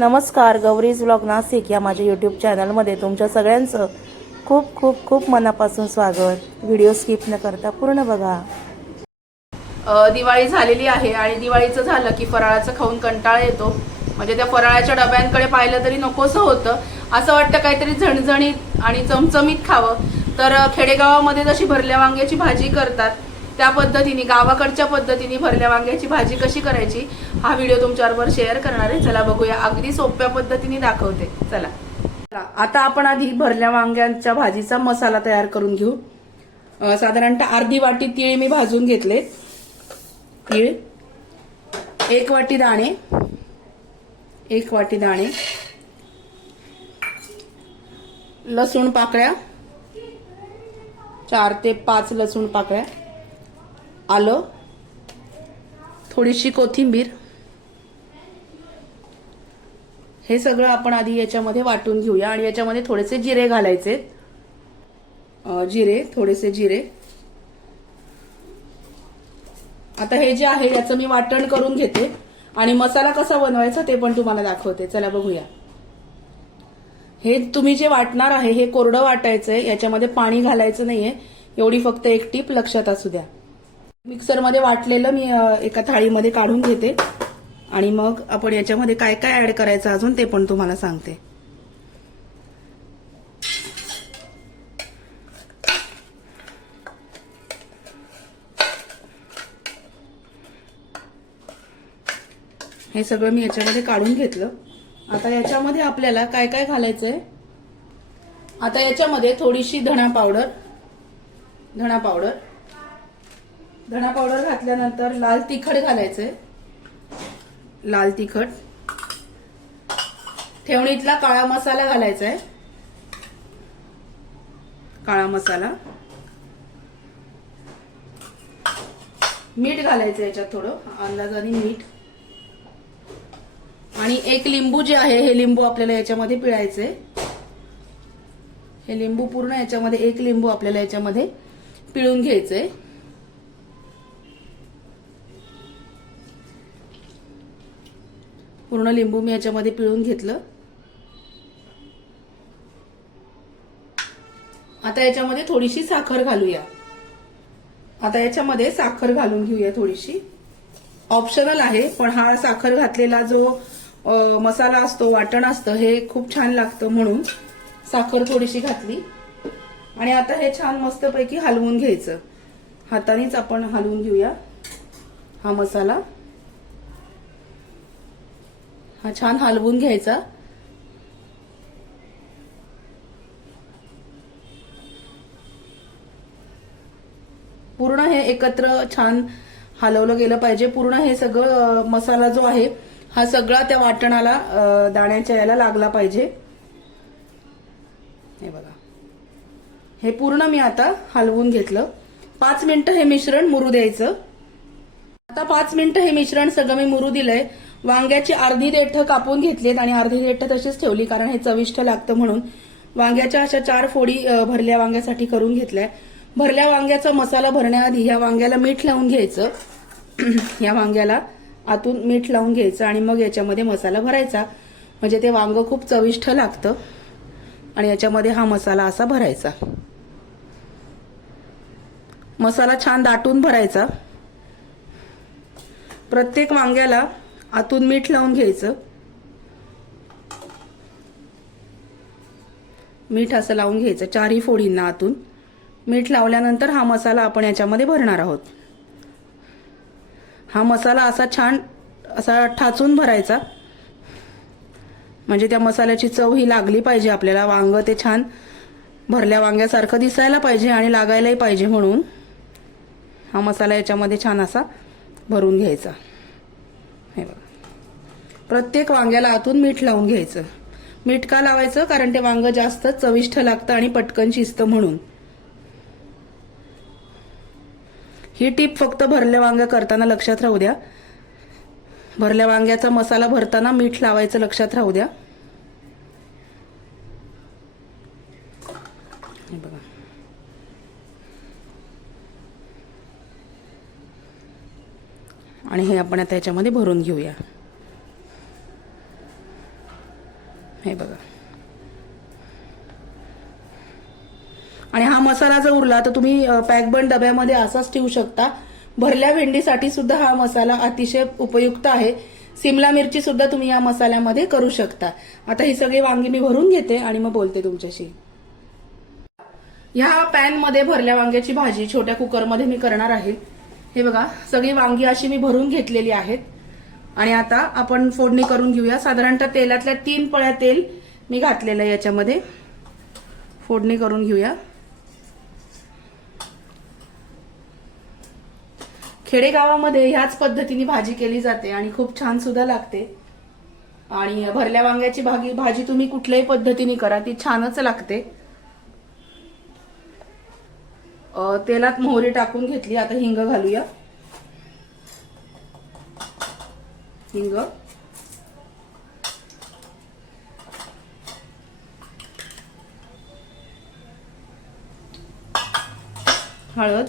नमस्कार गौरीज व्लॉग नाशिक या माझ्या यूट्यूब चॅनलमध्ये तुमच्या सगळ्यांचं खूप खूप खूप मनापासून स्वागत. व्हिडिओ स्किप न करता पूर्ण बघा. दिवाळी झालेली आहे आणि दिवाळीचं झालं की फराळाचं खाऊन कंटाळा येतो. म्हणजे त्या फराळाच्या डब्यांकडे पाहिलं तरी नकोसं होतं. असं वाटतं काहीतरी झणझणीत आणि चमचमीत खावं. तर खेडेगावामध्ये जशी भरल्या वांग्याची भाजी करतात त्या पद्धतीने गावाकडच्या पद्धतीने भरल्या वांग्याची भाजी कशी करायची हा व्हिडिओ तुमच्याबरोबर शेअर करणार आहे. चला बघूया. अगदी सोप्या पद्धतीने दाखवते. चला. चला, आता आपण आधी भरल्या वांग्यांच्या भाजीचा मसाला तयार करून घेऊ. साधारणतः अर्धी वाटी तीळ मी भाजून घेतले. तीळ एक वाटी दाणे एक वाटी दाणे लसूण पाकळ्या चार ते पाच लसूण पाकळ्या आलं. थोडीशी कोथिंबीर. हे सगळं आपण आधी याच्यामध्ये वाटून घेऊया आणि याच्यामध्ये थोडेसे जिरे घालायचे. जिरे थोडेसे जिरे. आता हे जे आहे याचं मी वाटण करून घेते. आणि मसाला कसा बनवायचा ते पण तुम्हाला दाखवते. चला बघूया. हे तुम्ही जे वाटणार आहे हे कोरडं वाटायचंय याच्यामध्ये पाणी घालायचं नाहीये. एवढी फक्त एक टीप लक्षात असू द्या. मिक्सरमध्ये वाटलेलं मी एका थाळीमध्ये काढून घेते. आणि मग आपण याच्यामध्ये काय काय ऍड करायचं अजून ते पण तुम्हाला सांगते. हे सगळं मी याच्यामध्ये काढून घेतलं. आता याच्यामध्ये आपल्याला काय काय घालायचंय? आता याच्यामध्ये थोडीशी धणा पावडर धणा पावडर. धणा पावडर घातल्यानंतर लाल तिखट घालायचंय. लाल तिखट. ठेवणीतला काळा मसाला घालायचा आहे काळा मसाला. मीठ घालायचं याच्यात थोडं अंदाजाने मीठ. आणि एक लिंबू जे आहे हे लिंबू आपल्याला याच्यामध्ये पिळायचंय. हे लिंबू पूर्ण याच्यामध्ये एक लिंबू आपल्याला याच्यामध्ये पिळून घ्यायचंय. पूर्ण लिंबू मी याच्यामध्ये पिळून घेतलं. आता याच्यामध्ये थोडीशी साखर घालूया. आता याच्यामध्ये साखर घालून घेऊया थोडीशी. ऑप्शनल आहे पण हा साखर घातलेला जो मसाला असतो वाटण असतं हे खूप छान लागतं म्हणून साखर थोडीशी घातली. आणि आता हे छान मस्तपैकी हलवून घ्यायचं. हातानेच आपण हलवून घेऊया हा मसाला. हा छान हलवून घ्यायचा. पूर्ण हे एकत्र छान हलवलं गेलं पाहिजे. पूर्ण हे सगळं मसाला जो आहे हा सगळा त्या वाटणाला दाण्याच्या याला लागला पाहिजे. हे बघा. हे पूर्ण मी आता हलवून घेतलं. पाच मिनिटं हे मिश्रण मुरू द्यायचं. आता पाच मिनिटं हे मिश्रण सगळं मी मुरू दिलंय. वांग्याची अर्धी देठं कापून घेतलीत आणि अर्धी देठं तशीच ठेवली कारण हे चविष्ट लागतं म्हणून. वांग्याच्या अशा चार फोडी भरल्या वांग्यासाठी करून घेतल्या. भरल्या वांग्याचा मसाला भरण्याआधी ह्या वांग्याला मीठ लावून घ्यायचं. या वांग्याला आतून मीठ लावून घ्यायचं आणि मग याच्यामध्ये मसाला भरायचा. म्हणजे ते वांग खूप चविष्ट लागतं. आणि याच्यामध्ये हा मसाला असा भरायचा. मसाला छान दाटून भरायचा. प्रत्येक वांग्याला आतून मीठ लावून घ्यायचं. मीठ असं लावून घ्यायचं चारही फोडींना आतून. मीठ लावल्यानंतर हा मसाला आपण याच्यामध्ये भरणार आहोत. हा मसाला असा छान असा ठाचून भरायचा. म्हणजे त्या मसाल्याची चव ही लागली पाहिजे आपल्याला. वांग ते छान भरल्या वांग्यासारखं दिसायला पाहिजे आणि लागायलाही पाहिजे म्हणून हा मसाला याच्यामध्ये छान असा भरून घ्यायचा. प्रत्येक वांग्याला आतून मीठ लावून घ्यायचं. मीठ का लावायचं? कारण ते वांग जास्त चविष्ट लागतं आणि पटकन शिजतं म्हणून. ही टीप फक्त भरल्या वांग्या करताना लक्षात राहू द्या. भरल्या वांग्याचा मसाला भरताना मीठ लावायचं लक्षात राहू द्या. बघा. आणि हे आपण आता याच्यामध्ये भरून घेऊया. हे बघा. आणि हा मसाला जर उरला तर तुम्ही पॅकबंद डब्यामध्ये असाच ठेवू शकता. भरल्या भेंडीसाठी सुद्धा हा मसाला अतिशय उपयुक्त आहे. सिमला मिरची सुद्धा तुम्ही या मसाल्यामध्ये करू शकता. आता ही सगळी वांगी मी भरून घेते आणि मग बोलते तुमच्याशी. ह्या पॅनमध्ये भरल्या वांग्याची भाजी छोट्या कुकरमध्ये मी करणार आहे. हे बघा सगळी वांगी अशी मी भरून घेतलेली आहेत. आणि आता आपण फोडणी करून घेऊया. साधारणतः तेलातल्या तीन पळ्या तेल मी घातलेलं आहे याच्यामध्ये. फोडणी करून घेऊया. खेडेगावामध्ये ह्याच पद्धतीने भाजी केली जाते आणि खूप छान सुद्धा लागते. आणि भरल्या वांग्याची भागी भाजी तुम्ही कुठल्याही पद्धतीने करा ती छानच लागते. तेलात मोहरी टाकून घेतली आता हिंग घालूया. हिंग हळद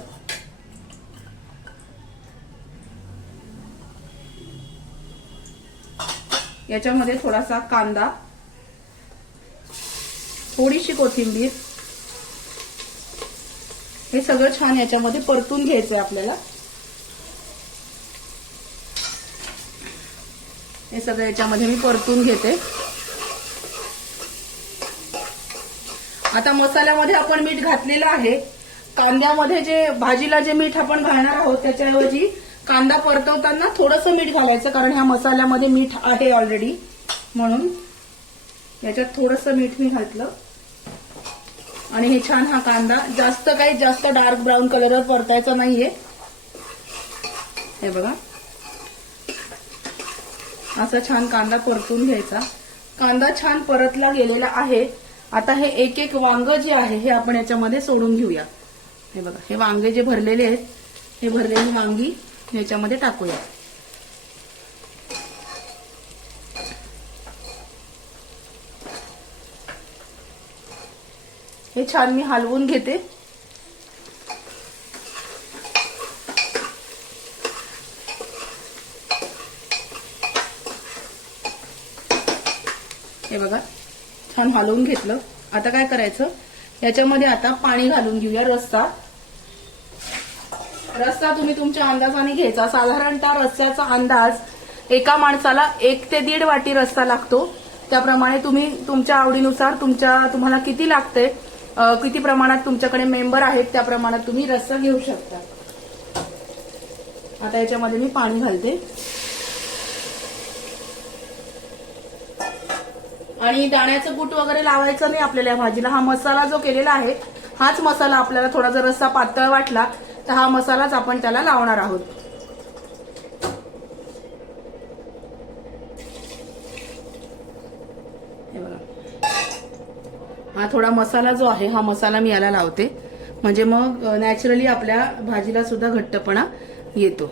याच्यामध्ये थोडासा कांदा थोडीशी कोथिंबीर. हे सगळं छान याच्यामध्ये परतून घ्यायचंय आपल्याला. हे सगळं याच्यामध्ये मी परतून घेते. आता मसाल्यामध्ये आपण मीठ घातलेलं आहे. कांद्यामध्ये जे भाजीला जे मीठ आपण घालणार आहोत त्याच्याऐवजी कांदा परतवताना थोडंसं मीठ घालायचं कारण ह्या मसाल्यामध्ये मीठ आहे ऑलरेडी म्हणून याच्यात थोडंसं मीठ मी घातलं. आणि हे छान हा कांदा. जास्त काही जास्त डार्क ब्राऊन कलरवर परतायचा नाहीये. हे बघा. असा छान कांदा परतून घ्यायचा. कांदा छान परतला गेलेला आहे. आता हे एक एक वांग जे आहे हे आपण याच्यामध्ये सोडून घेऊया. हे बघा हे वांगे जे भरलेले आहेत हे भरलेली वांगी याच्यामध्ये टाकूया. हे छान मी हलवून घेते. हे बघा छान हलवून घेतलं. आता काय करायचं? याच्यामध्ये आता पाणी घालून घेऊया रस्सा. रस्सा तुम्ही तुमच्या अंदाजाने घ्यायचा. साधारणतः रस्स्याचा अंदाज एका माणसाला एक ते दीड वाटी रस्सा लागतो. त्याप्रमाणे तुम्ही तुमच्या आवडीनुसार तुमच्या तुम्हाला किती लागते किती प्रमाणात तुमच्याकडे मेंबर आहेत त्या प्रमाणात तुम्ही रस्सा घेऊ शकता. आता याच्यामध्ये मी पाणी घालते. आणि दाण्याचं कूट वगैरे लावायचं नाही आपल्याला या भाजीला. हा मसाला जो केलेला आहे हाच मसाला आपल्याला थोडा जर रस्सा पातळ वाटला तर हा मसालाच आपण त्याला लावणार आहोत. हा थोडा मसाला जो आहे हा मसाला मी याला लावते. म्हणजे मग नॅचरली आपल्या भाजीला सुद्धा घट्टपणा येतो.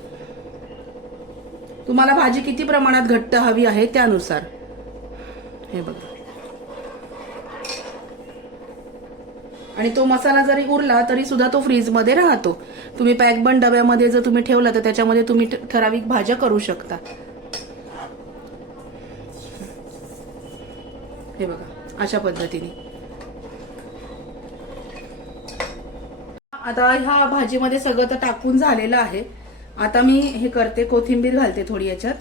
तुम्हाला भाजी किती प्रमाणात घट्ट हवी आहे त्यानुसार. हे बघा. आणि तो मसाला जरी उरला तरी सुद्धा तो फ्रीजमध्ये राहतो. तुम्ही पॅक बंद डब्यामध्ये जर तुम्ही ठेवला तर त्याच्यामध्ये तुम्ही ठराविक भाज्या करू शकता. हे बघा अशा पद्धतीने. आता ह्या भाजीमध्ये सगळं तर टाकून झालेलं आहे. आता मी हे करते कोथिंबीर घालते थोडी याच्यात.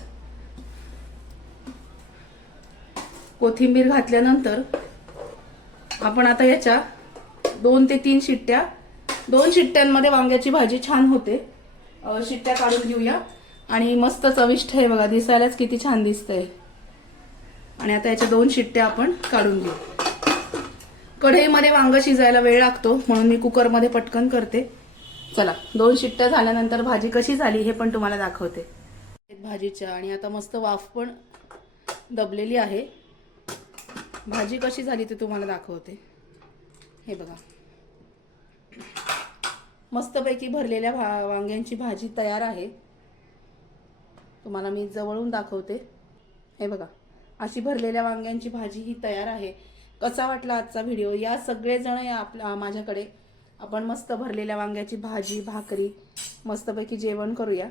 कोथिंबीर घातल्यानंतर आपण आता याच्या दोन ते तीन शिट्ट्या दोन शिट्ट्यांमध्ये वांग्याची भाजी छान होते. शिट्ट्या काढून घेऊया. आणि मस्त चविष्ट आहे बघा दिसायलाच किती छान दिसतंय. आणि आता याच्या दोन शिट्ट्या आपण काढून घेऊ. कढईमध्ये वांगं शिजायला वेळ लागतो म्हणून मी कुकरमध्ये पटकन करते. चला दोन शिट्ट्या झाल्यानंतर भाजी कशी झाली हे पण तुम्हाला दाखवते. भाजीच्या आणि आता मस्त वाफ पण दबलेली आहे. भाजी कशी झाली ते तुम्हाला दाखवते. हे बघा. मस्तपैकी भरलेल्या भा वांग्यांची भाजी तयार आहे. तुम्हाला मी जवळून दाखवते. हे बघा. अशी भरलेल्या वांग्यांची भाजी ही तयार आहे. कसा वाटला आजचा व्हिडिओ? या सगळेजण या आपल्या माझ्याकडे आपण मस्त भरलेल्या वांग्याची भाजी भाकरी मस्तपैकी जेवण करूया.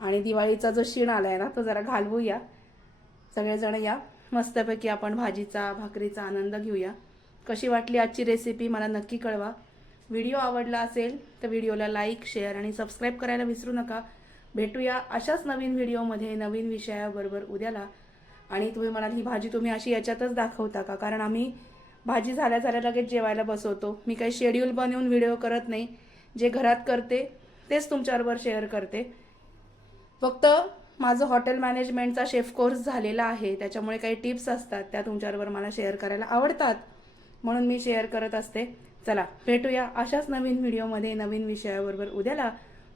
आणि दिवाळीचा जो क्षीण आहे ना तो जरा घालवूया. सगळेजण या. मस्तपैकी आपण भाजीचा भाकरीचा आनंद घेऊया. कशी वाटली आजची रेसिपी मला नक्की कळवा. व्हिडिओ आवडला असेल तर व्हिडिओला लाईक शेअर आणि सबस्क्राईब करायला विसरू नका. भेटूया अशाच नवीन व्हिडिओमध्ये नवीन विषयाबरोबर उद्याला. आणि तुम्ही मला ही भाजी तुम्ही अशी याच्यातच दाखवता का? कारण आम्ही भाजी झाल्या झाल्या लगेच जेवायला बसवतो. मी काही शेड्यूल बनवून व्हिडिओ करत नाही. जे घरात करते तेच तुमच्याबरोबर शेअर करते. फक्त माझं हॉटेल मॅनेजमेंटचा शेफ कोर्स झालेला आहे. त्याच्यामुळे काही टिप्स असतात त्या तुमच्याबरोबर मला शेअर करायला आवडतात. म्हणून मी शेअर करत असते. चला भेटूया अशाच नवीन व्हिडिओमध्ये नवीन विषयाबरोबर उद्याला.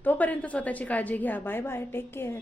तोपर्यंत स्वतःची काळजी घ्या. Bye bye take care